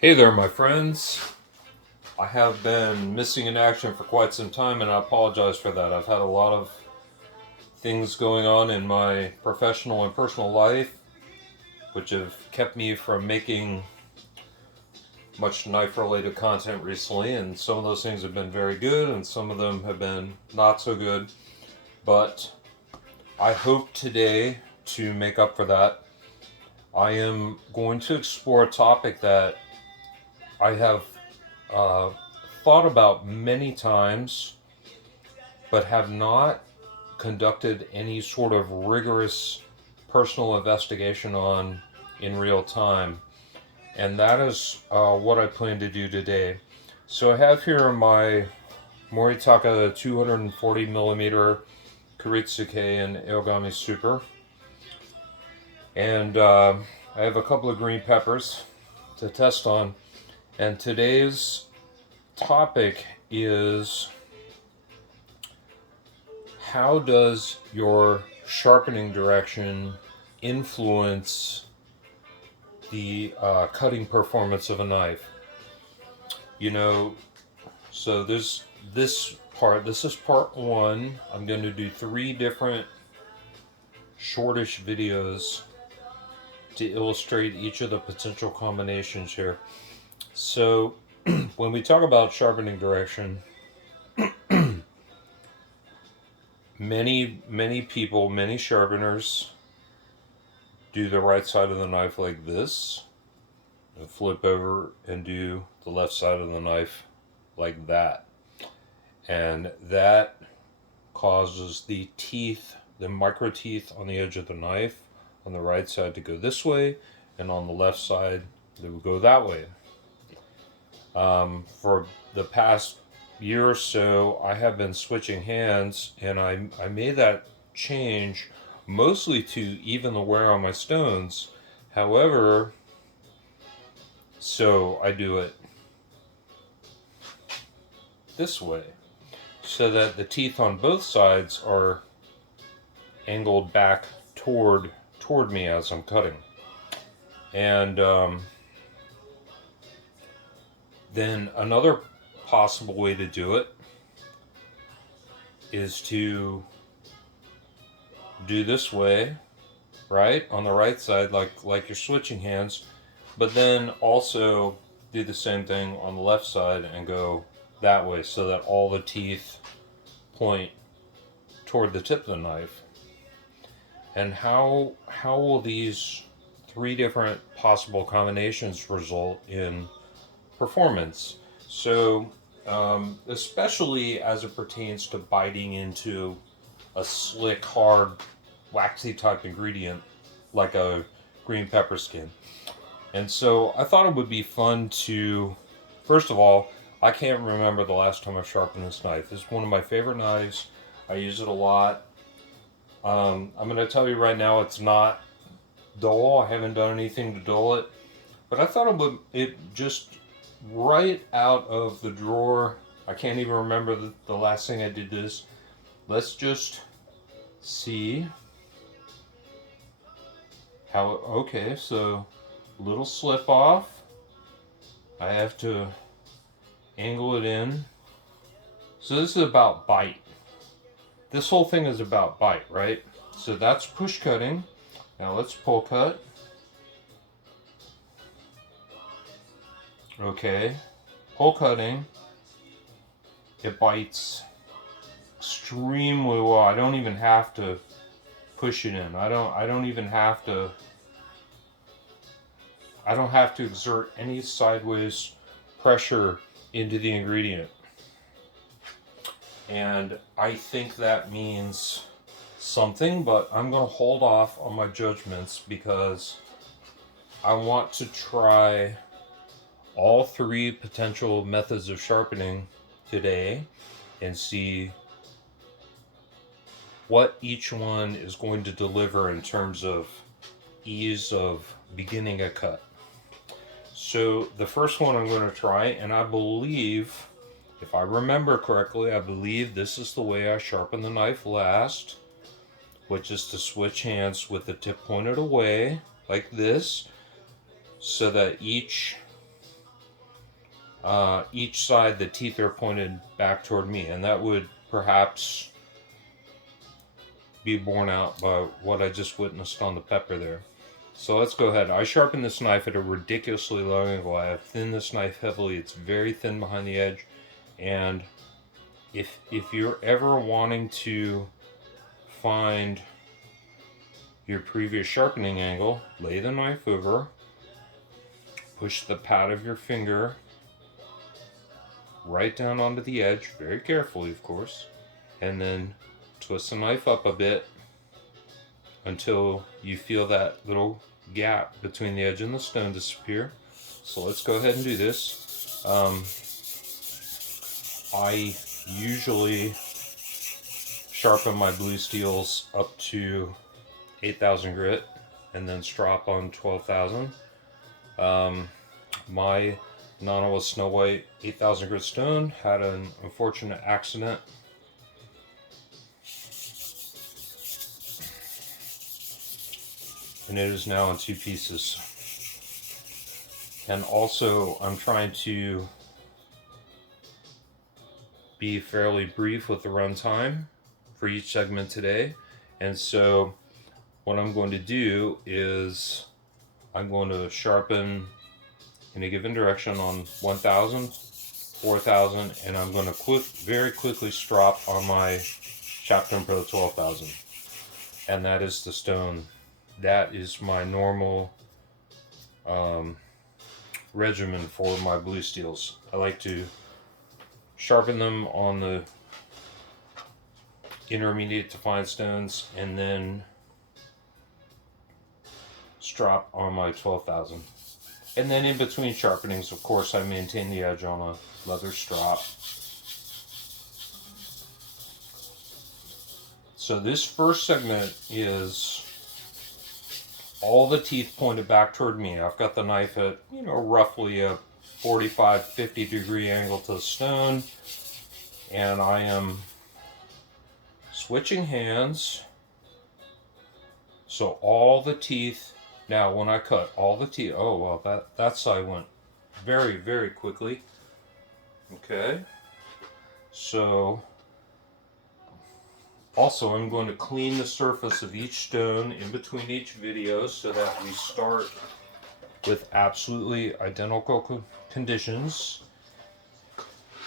Hey there, my friends. I have been missing in action for quite some time, and I apologize for that. I've had a lot of things going on in my professional and personal life, which have kept me from making much knife related content recently, and some of those things have been very good, and some of them have been not so good. But I hope today to make up for that. I am going to explore a topic that I have uh, thought about many times, but have not conducted any sort of rigorous personal investigation on in real time. And that is what I plan to do today. So I have here my Moritaka 240 millimeter Kuritsuke and Aogami Super. And I have a couple of green peppers to test on. And today's topic is: how does your sharpening direction influence the cutting performance of a knife? You know, so this is part one. I'm going to do three different shortish videos to illustrate each of the potential combinations here. So when we talk about sharpening direction, many people, many sharpeners do the right side of the knife like this, and flip over and do the left side of the knife like that. And that causes the teeth, the micro teeth on the edge of the knife on the right side to go this way, and on the left side they will go that way. For the past year or so, I have been switching hands, and I made that change mostly to even the wear on my stones. However, so I do it this way so that the teeth on both sides are angled back toward me as I'm cutting. And then another possible way to do it is to do this way, right, on the right side, like you're switching hands, but then also do the same thing on the left side and go that way so that all the teeth point toward the tip of the knife. And how will these three different possible combinations result in performance? So especially as it pertains to biting into a slick, hard, waxy type ingredient like a green pepper skin. And so I thought it would be fun to, first of all, I can't remember the last time I sharpened this knife. It's one of my favorite knives. I use it a lot. I'm going to tell you right now, it's not dull. I haven't done anything to dull it. But I thought it just right out of the drawer. I can't even remember the last thing I did this. Let's just see how, okay, so little slip off. I have to angle it in. So this is about bite. This whole thing is about bite, right? So that's push cutting. Now let's pull cut. Okay, pull cutting. It bites extremely well. I don't even have to push it in. I don't even have to. I don't have to exert any sideways pressure into the ingredient. And I think that means something, but I'm going to hold off on my judgments because I want to try all three potential methods of sharpening today and see what each one is going to deliver in terms of ease of beginning a cut. So the first one I'm going to try, and I believe, if I remember correctly, I believe this is the way I sharpen the knife last, which is to switch hands with the tip pointed away like this, so that each each side the teeth are pointed back toward me, and that would perhaps be borne out by what I just witnessed on the pepper there. So let's go ahead. I sharpen this knife at a ridiculously low angle. I have thinned this knife heavily. It's very thin behind the edge. And if you're ever wanting to find your previous sharpening angle, lay the knife over, push the pad of your finger right down onto the edge, very carefully of course, and then twist the knife up a bit until you feel that little gap between the edge and the stone disappear. So let's go ahead and do this. I usually sharpen my blue steels up to 8,000 grit and then strop on 12,000. My Nanawa Snow White 8,000 grit stone had an unfortunate accident. And it is now in 2 pieces. And also, I'm trying to be fairly brief with the run time for each segment today. And so, what I'm going to do is I'm going to sharpen in a given direction on 1,000, 4,000, and I'm going to very quickly strop on my Sharpening Pro 12,000. And that is the stone. That is my normal regimen for my blue steels. I like to sharpen them on the intermediate to fine stones and then strop on my 12,000. And then in between sharpenings, of course, I maintain the edge on a leather strop. So this first segment is all the teeth pointed back toward me. I've got the knife at, roughly a 45, 50 degree angle to the stone. And I am switching hands. So all the teeth, now when I cut all the teeth, oh well, that side went very, very quickly. Okay. So also, I'm going to clean the surface of each stone in between each video so that we start with absolutely identical conditions.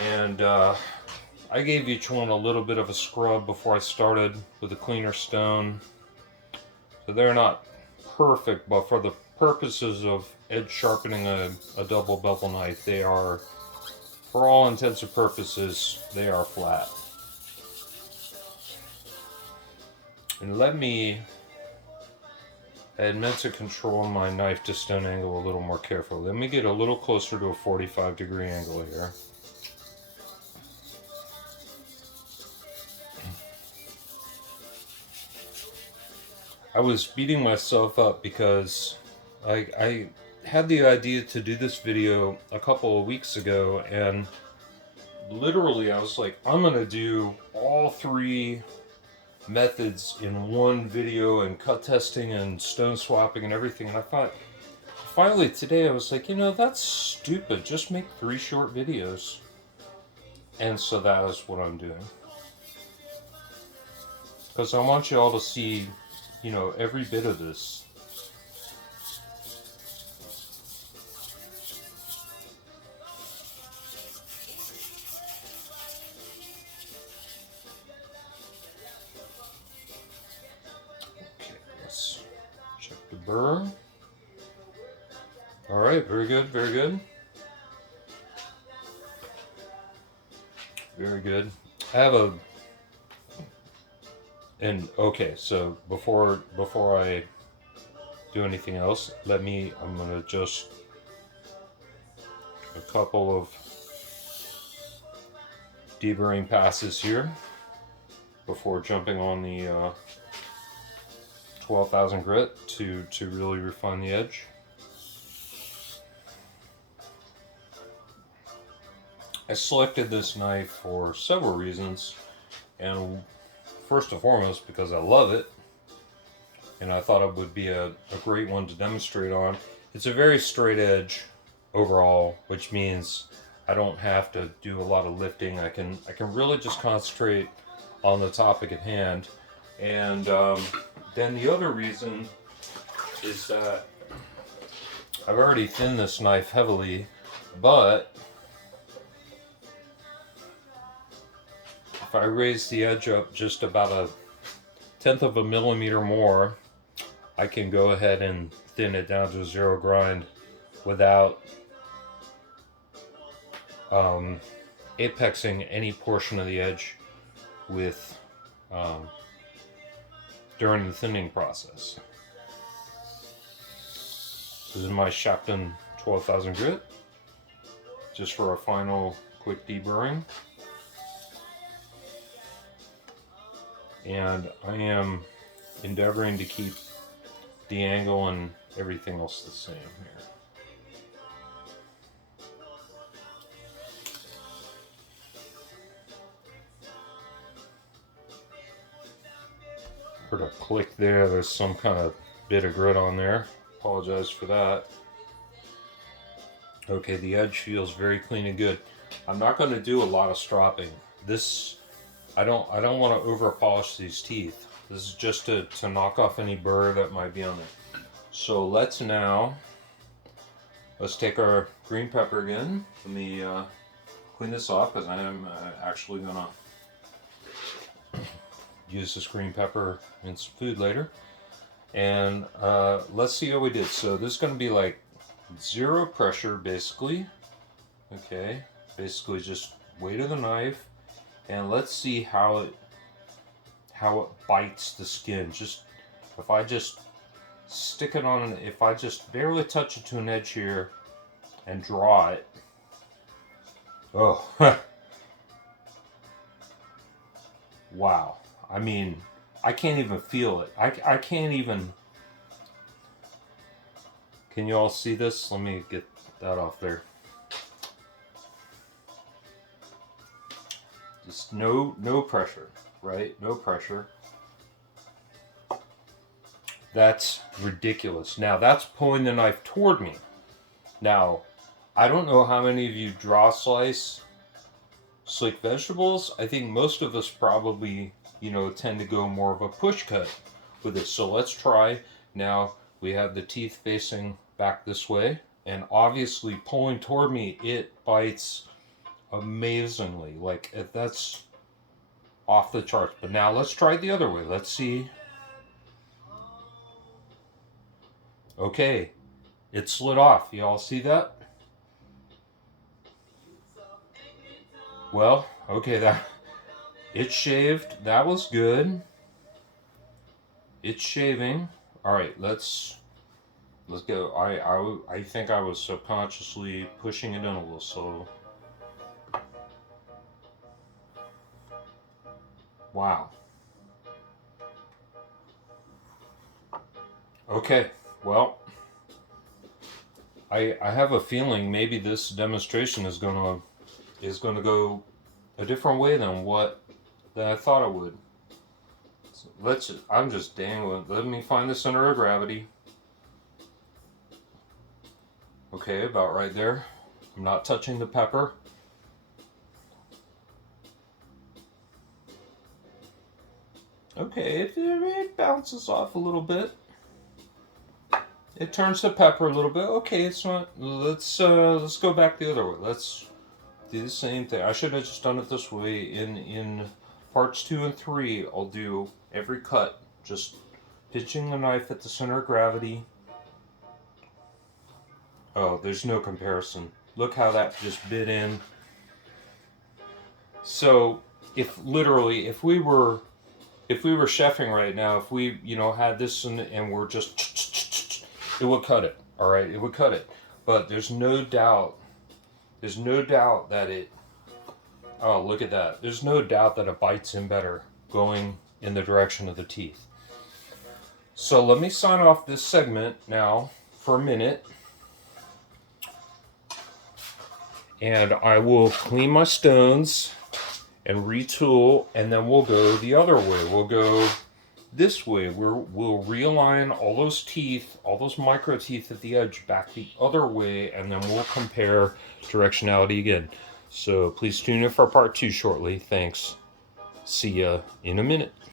And I gave each one a little bit of a scrub before I started with a cleaner stone. So they're not perfect, but for the purposes of edge sharpening a double bevel knife, they are, for all intents and purposes, they are flat. And I had meant to control my knife to stone angle a little more carefully. Let me get a little closer to a 45 degree angle here. I was beating myself up because I had the idea to do this video a couple of weeks ago, and literally I was like, I'm gonna do all 3 methods in one video and cut testing and stone swapping and everything. And I thought, finally today I was like, that's stupid. Just make 3 short videos. And so that is what I'm doing. Because I want you all to see, every bit of this. Burr. All right, very good, very good. Very good. I have okay, so before I do anything else, I'm gonna just a couple of deburring passes here before jumping on the 12,000 grit to really refine the edge. I selected this knife for several reasons, and first and foremost because I love it, and I thought it would be a great one to demonstrate on. It's a very straight edge overall, which means I don't have to do a lot of lifting. I can really just concentrate on the topic at hand. And then the other reason is that I've already thinned this knife heavily, but if I raise the edge up just about a 1/10 of a millimeter more, I can go ahead and thin it down to a 0 grind without apexing any portion of the edge with during the thinning process. This is my Sharpening 12,000 grit, just for a final quick deburring. And I am endeavoring to keep the angle and everything else the same here. Heard a click there. There's some kind of bit of grit on there. Apologize for that. Okay, the edge feels very clean and good. I'm not going to do a lot of stropping. This, I don't want to over polish these teeth. This is just to knock off any burr that might be on there. So let's take our green pepper again. Let me clean this off because I am actually gonna use this green pepper in some food later. And let's see how we did. So this is gonna be like 0 pressure basically. Okay, basically just weight of the knife, and let's see how it bites the skin. Just if I just stick it on, if I just barely touch it to an edge here and draw it. Oh, wow. I mean, I can't even feel it. I can't even. Can you all see this? Let me get that off there. Just no pressure, right? No pressure. That's ridiculous. Now that's pulling the knife toward me. Now, I don't know how many of you draw slice sleek vegetables. I think most of us probably, tend to go more of a push cut with it. So let's try. Now we have the teeth facing back this way, and obviously pulling toward me, it bites amazingly. Like, that's off the charts. But now let's try it the other way. Let's see. Okay, it slid off. Y'all see that? Well, okay, it shaved. That was good. It's shaving. All right, let's go. I think I was subconsciously pushing it in a little slow. Wow. Okay, well, I have a feeling maybe this demonstration is gonna go a different way than I thought it would. So I'm just dangling. Let me find the center of gravity. Okay, about right there. I'm not touching the pepper. Okay, it bounces off a little bit. It turns the pepper a little bit. Okay, it's not. Let's go back the other way. Let's do the same thing. I should have just done it this way. In parts 2 and 3, I'll do every cut, just pitching the knife at the center of gravity. Oh, there's no comparison. Look how that just bit in. So, if we were chefing right now, if we had this and we're just, it would cut it. All right, it would cut it. But there's no doubt that it. Oh, look at that. There's no doubt that it bites in better going in the direction of the teeth. So let me sign off this segment now for a minute. And I will clean my stones and retool, and then we'll go the other way. We'll go this way, we'll realign all those teeth, all those micro teeth at the edge back the other way, and then we'll compare directionality again. So please tune in for part 2 shortly. Thanks. See ya in a minute.